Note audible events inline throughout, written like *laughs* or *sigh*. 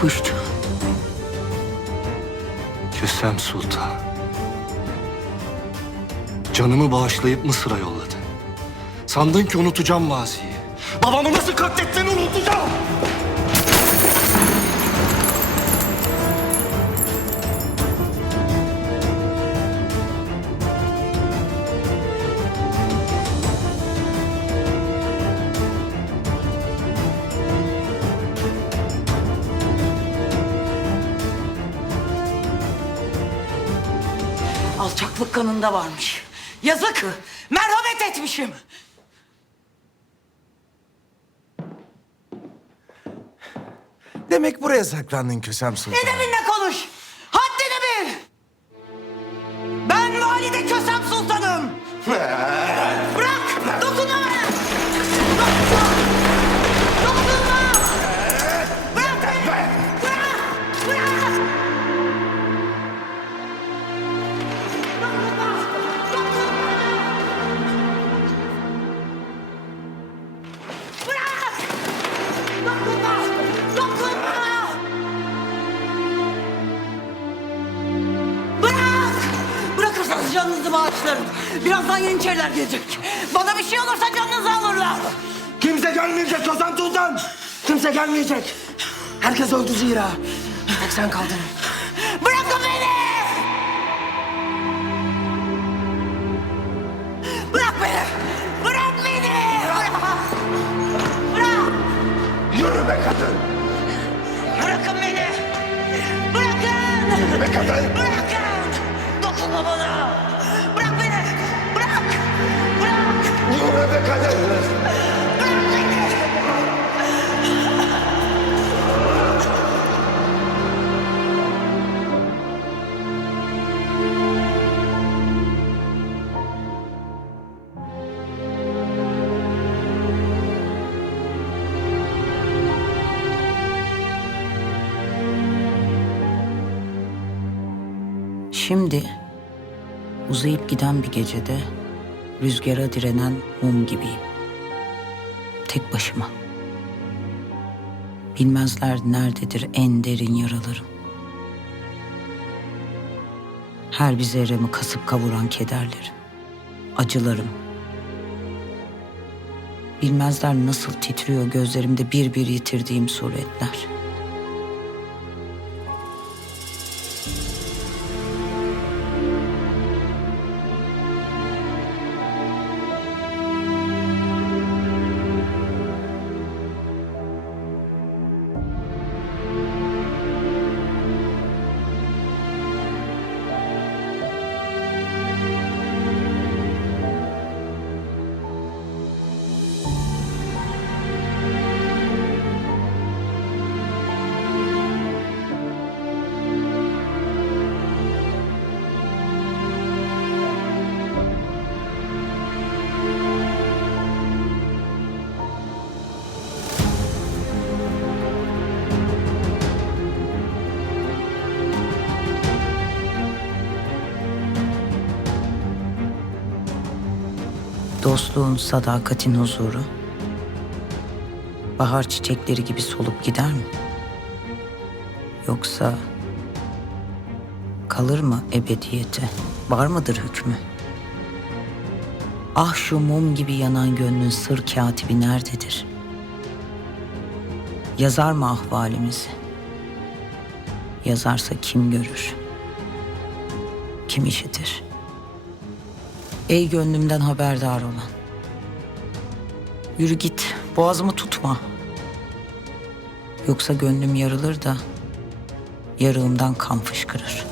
kuşçu. Kösem Sultan. Canımı bağışlayıp Mısır'a yolladı. Sandın ki unutacağım maziyi. Babamı nasıl katlettiğini unutacağım. Alçaklık kanında varmış. Yazık. Merhamet etmişim. Demek buraya saklandın Kösem Sultan. Edebinle konuş. Haddini bil. Ben valide Kösem Sultanım. *laughs* Birazdan Yeniçeriler gelecek. Bana bir şey olursa canınızı alırlar. Kimse gelmeyecek Ozan Sultan. Kimse gelmeyecek. Herkes öldü zira. Tek sen kaldın. Bırakın beni! Bırak beni! Bırak beni! Bırak! Bırak! Yürü be kadın. Bırakın beni! Bırakın! Yürü be kadın. Bırakın! Şimdi uzayıp giden bir gecede rüzgara direnen mum gibiyim. Tek başıma. Bilmezler nerededir en derin yaralarım. Her bir zerremi kasıp kavuran kederlerim. Acılarım. Bilmezler nasıl titriyor gözlerimde bir bir yitirdiğim suretler. Dostluğun, sadakatin huzuru bahar çiçekleri gibi solup gider mi? Yoksa kalır mı ebediyete? Var mıdır hükmü? Ah şu mum gibi yanan gönlün sır katibi nerededir? Yazar mı ahvalimizi? Yazarsa kim görür? Kim işitir? Ey gönlümden haberdar olan. Yürü git, boğazımı tutma. Yoksa gönlüm yarılır da yarığımdan kan fışkırır.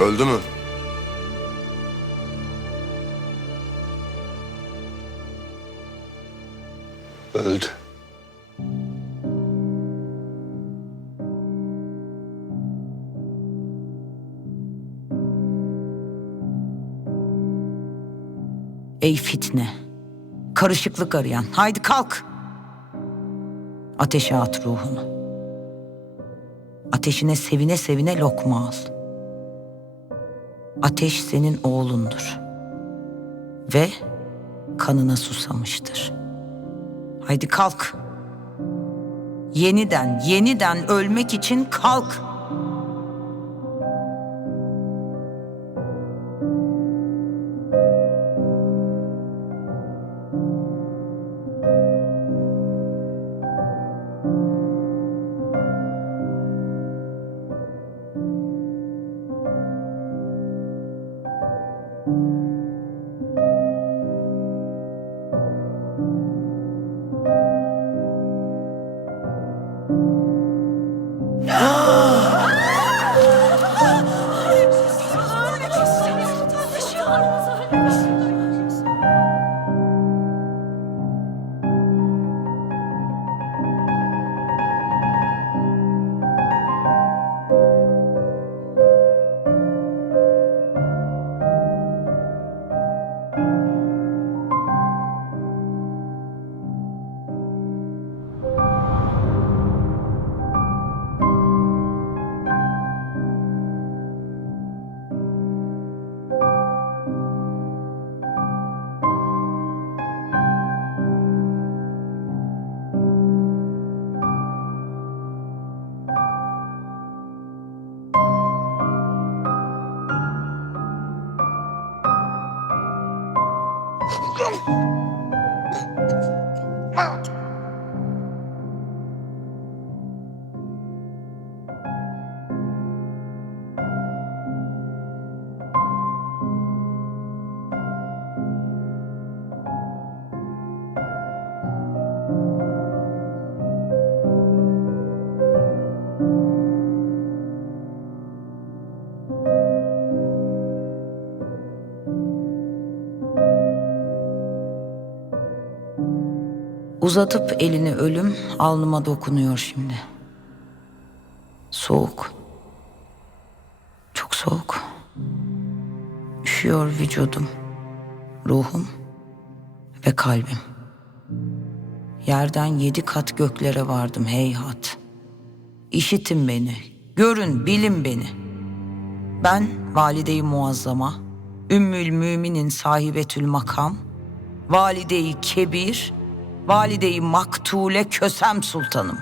Öldü mü? Öldü. Ey fitne. Karışıklık arayan. Haydi kalk. Ateşe at ruhunu. Ateşine sevine sevine lokma al. Ateş senin oğlundur. Ve kanına susamıştır. Haydi kalk. Yeniden, yeniden ölmek için kalk. Uzatıp elini ölüm alnıma dokunuyor şimdi. Soğuk. Çok soğuk. Üşüyor vücudum, ruhum ve kalbim. Yerden yedi kat göklere vardım heyhat. İşitin beni, görün, bilin beni. Ben valide-i muazzama, ümmül müminin sahibetül makam, valide-i kebir, Valideyi maktule kösem sultanım.